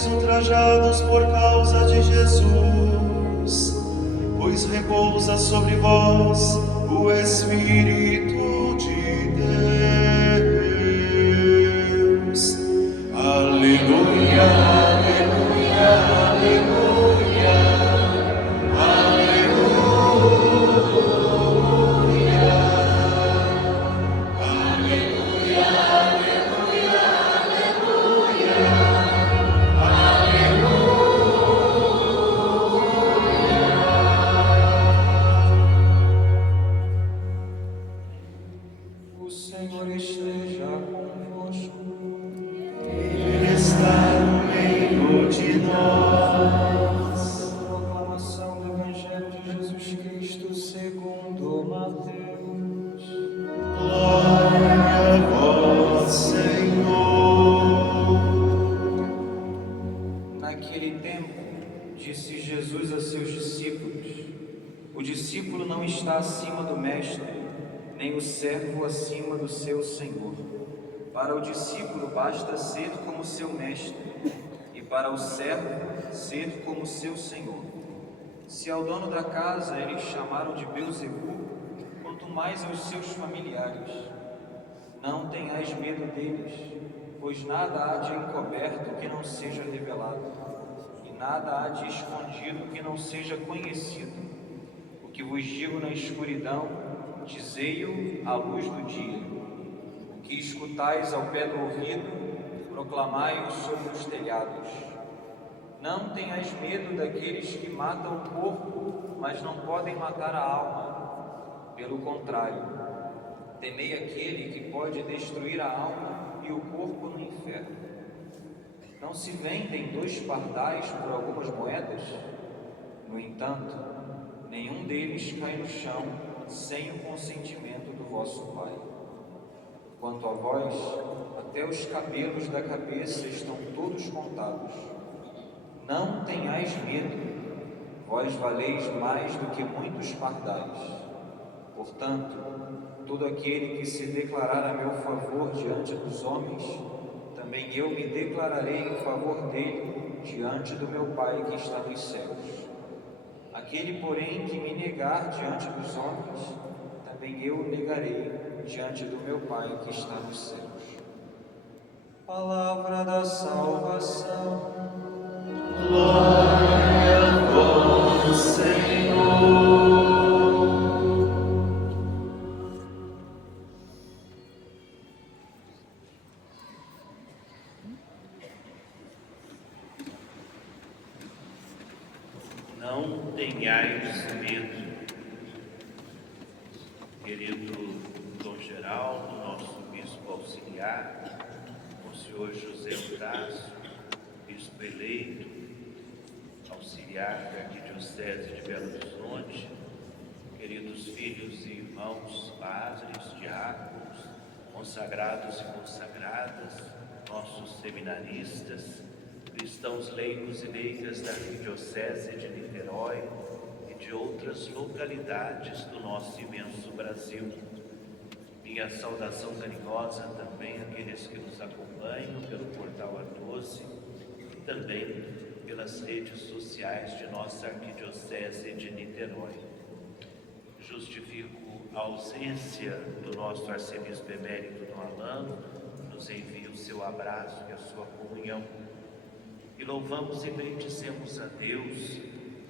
sois ultrajados por causa de Jesus, pois repousa sobre vós o Espírito de Deus. Aleluia, aleluia, aleluia, aleluia, aleluia, aleluia, O Senhor esteja convosco. Ele está no meio de nós. Proclamação do Evangelho de Jesus Cristo segundo Mateus. Glória a vós, Senhor. Naquele tempo, disse Jesus a seus discípulos: o discípulo não está acima do mestre, nem o servo acima do seu senhor. Para o discípulo basta ser como seu mestre, e para o servo ser como seu senhor. Se ao dono da casa eles chamaram de Beelzebul, quanto mais aos seus familiares. Não tenhais medo deles, pois nada há de encoberto que não seja revelado, e nada há de escondido que não seja conhecido. O que vos digo na escuridão, dizei-o à luz do dia. O que escutais ao pé do ouvido, proclamai-o sobre os telhados. Não tenhais medo daqueles que matam o corpo, mas não podem matar a alma. Pelo contrário, temei aquele que pode destruir a alma e o corpo no inferno. Não se vendem 2 pardais por algumas moedas? No entanto, nenhum deles cai no chão sem o consentimento do vosso Pai. Quanto a vós, até os cabelos da cabeça estão todos contados. Não tenhais medo, vós valeis mais do que muitos pardais. Portanto, todo aquele que se declarar a meu favor diante dos homens, também eu me declararei em favor dele diante do meu Pai que está nos céus. Aquele, porém, que me negar diante dos homens, também eu o negarei diante do meu Pai que está nos céus. Palavra da salvação. Glória a vós, Senhor. Não tenhais medo, querido Dom Geraldo, nosso bispo auxiliar, o senhor José Horácio, bispo eleito, auxiliar da Arquidiocese de Belo Horizonte, queridos filhos e irmãos, padres, diáconos, consagrados e consagradas, nossos seminaristas, cristãos leigos e leigas da Arquidiocese de Niterói e de outras localidades do nosso imenso Brasil. Minha saudação carinhosa também àqueles que nos acompanham pelo portal A12 e também pelas redes sociais de nossa Arquidiocese de Niterói. Justifico a ausência do nosso arcebispo emérito Dom Alano, nos envia o seu abraço e a sua comunhão. E louvamos e bendizemos a Deus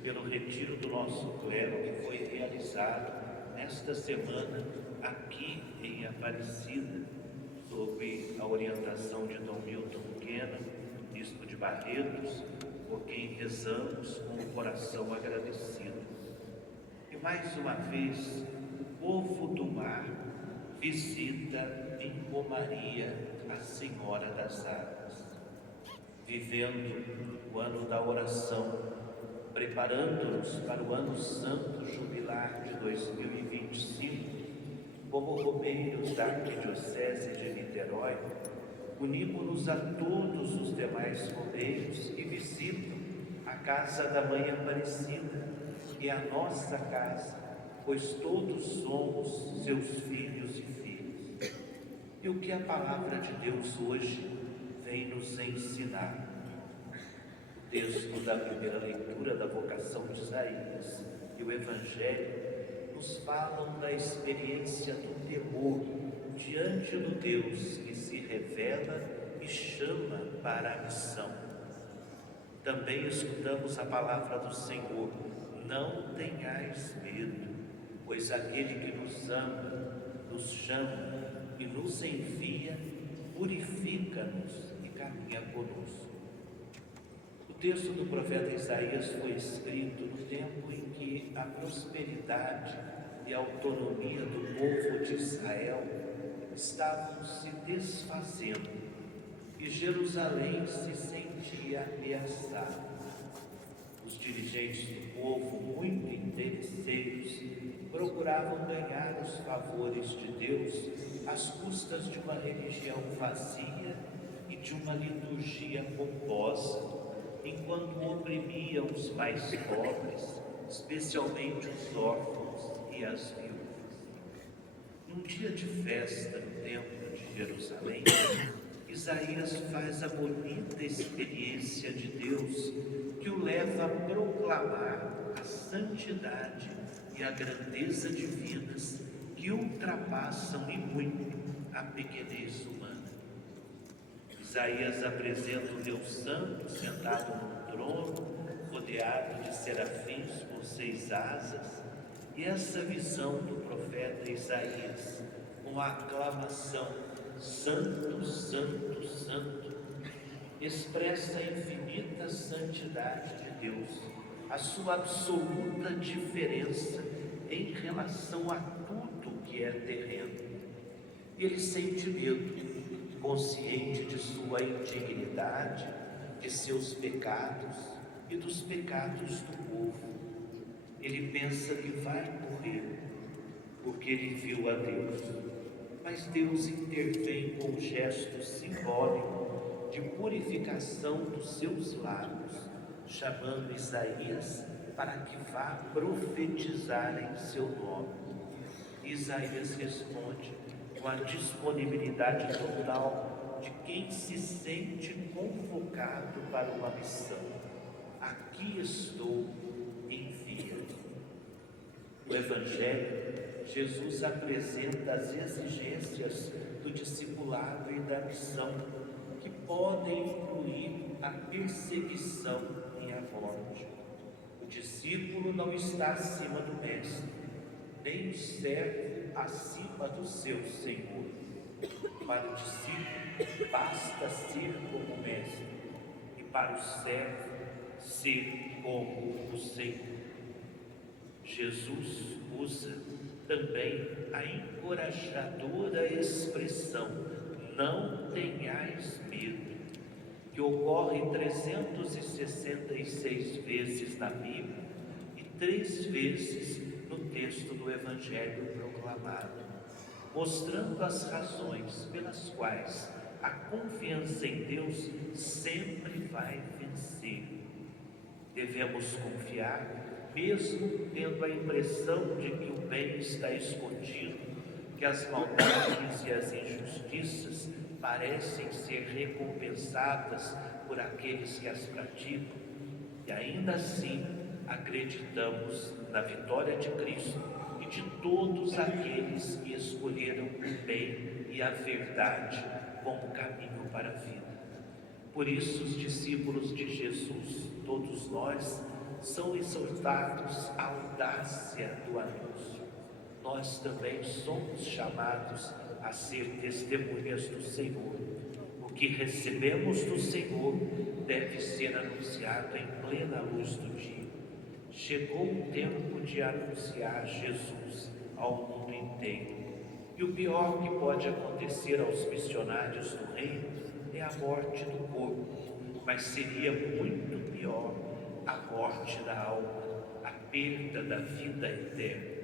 pelo retiro do nosso clero que foi realizado nesta semana aqui em Aparecida, sob a orientação de Dom Milton Quena, bispo de Barretos, por quem rezamos com o coração agradecido. E mais uma vez, o povo do mar visita em Romaria a Senhora das Águas. Vivendo o ano da oração, preparando-nos para o ano santo jubilar de 2025, como romeiros da Arquidiocese de Niterói, unimos-nos a todos os demais romeiros que visitam a casa da Mãe Aparecida, que é a nossa casa, pois todos somos seus filhos e filhas. E o que a palavra de Deus hoje vem nos ensinar? texto da primeira leitura da vocação de Isaías e o Evangelho nos falam da experiência do temor diante do Deus que se revela e chama para a missão. Também escutamos a palavra do Senhor: não tenhais medo, pois aquele que nos ama, nos chama e nos envia, purifica-nos e caminha conosco. O texto do profeta Isaías foi escrito no tempo em que a prosperidade e a autonomia do povo de Israel estavam se desfazendo e Jerusalém se sentia ameaçada. Os dirigentes do povo, muito interesseiros, procuravam ganhar os favores de Deus às custas de uma religião vazia e de uma liturgia pomposa, enquanto oprimiam os mais pobres, especialmente os órfãos e as viúvas. Num dia de festa no Templo de Jerusalém, Isaías faz a bonita experiência de Deus que o leva a proclamar a santidade e a grandeza divinas que ultrapassam e muito a pequenez humana. Isaías apresenta o Deus Santo sentado no trono, rodeado de serafins com 6 asas, e essa visão do profeta Isaías, com a aclamação Santo, Santo, Santo, expressa a infinita santidade de Deus, a sua absoluta diferença em relação a tudo que é terreno. Ele sente medo, consciente de sua indignidade, de seus pecados e dos pecados do povo. Ele pensa que vai morrer, porque ele viu a Deus. Mas Deus intervém com um gesto simbólico de purificação dos seus lábios, chamando Isaías para que vá profetizar em seu nome. Isaías responde com a disponibilidade total de quem se sente convocado para uma missão. Aqui estou, envia-me. No Evangelho, Jesus apresenta as exigências do discipulado e da missão, que podem incluir a perseguição e a morte. O discípulo não está acima do mestre, nem o servo acima do seu senhor. Para o discípulo, basta ser como o mestre, e para o servo, ser como o Senhor. Jesus usa também a encorajadora expressão não tenhais medo, que ocorre 366 vezes na Bíblia e 3 vezes no texto do Evangelho proclamado, mostrando as razões pelas quais a confiança em Deus sempre vai vencer. Devemos confiar, mesmo tendo a impressão de que o bem está escondido, que as maldades e as injustiças parecem ser recompensadas por aqueles que as praticam, e ainda assim acreditamos na vitória de Cristo e de todos aqueles que escolheram o bem e a verdade como caminho para a vida. Por isso, os discípulos de Jesus, todos nós, são exortados à audácia do anúncio. Nós também somos chamados a ser testemunhas do Senhor. O que recebemos do Senhor deve ser anunciado em plena luz do dia. Chegou o tempo de anunciar Jesus ao mundo inteiro. E o pior que pode acontecer aos missionários do reino é a morte do corpo, mas seria muito pior a morte da alma, a perda da vida eterna.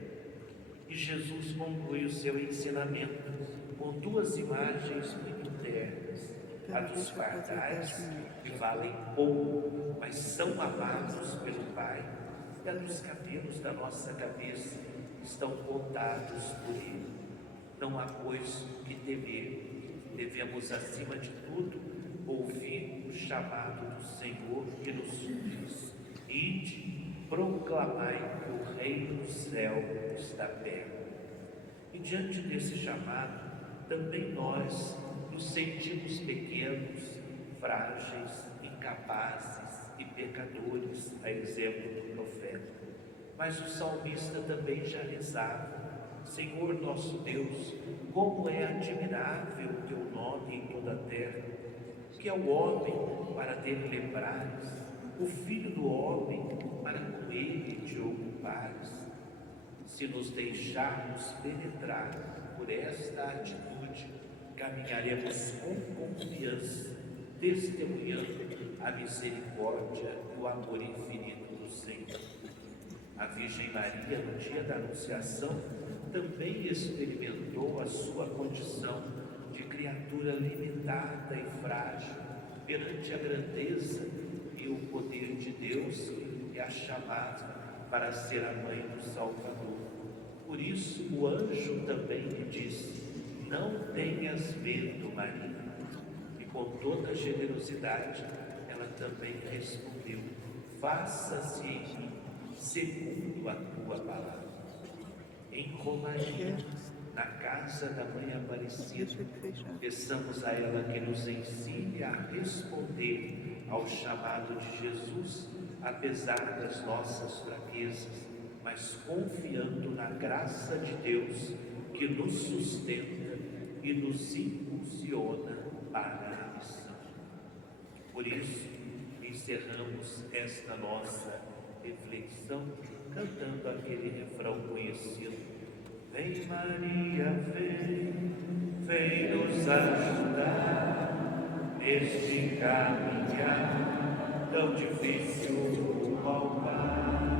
E Jesus conclui o seu ensinamento com 2 imagens muito ternas: a dos pardais, que valem pouco, mas são amados pelo Pai, e a dos cabelos da nossa cabeça, que estão contados por Ele. Não há, pois, o que temer. Devemos, acima de tudo, ouvir o chamado do Senhor que nos diz: ide, proclamai que o reino do céu está perto. E diante desse chamado, também nós nos sentimos pequenos, frágeis, incapazes e pecadores, a exemplo do profeta. Mas o salmista também já rezava: Senhor nosso Deus, como é admirável o teu nome em toda a terra, que é o homem para dele lembrares, o filho do homem para com ele te ocupares. Se nos deixarmos penetrar por esta atitude, caminharemos com confiança, testemunhando a misericórdia e o amor infinito do Senhor. A Virgem Maria, no dia da Anunciação, também experimentou a sua condição de criatura limitada e frágil perante a grandeza e o poder de Deus que a chamava para ser a mãe do Salvador. Por isso o anjo também lhe disse: não tenhas medo, Maria. E com toda generosidade ela também respondeu: faça-se em mim segundo a tua palavra. Em Romaria, na casa da Mãe Aparecida, peçamos a ela que nos ensine a responder ao chamado de Jesus, apesar das nossas fraquezas, mas confiando na graça de Deus que nos sustenta e nos impulsiona para a missão. Por isso, encerramos esta nossa reflexão cantando aquele refrão conhecido: vem Maria, vem nos ajudar neste caminhar tão difícil ao Pai.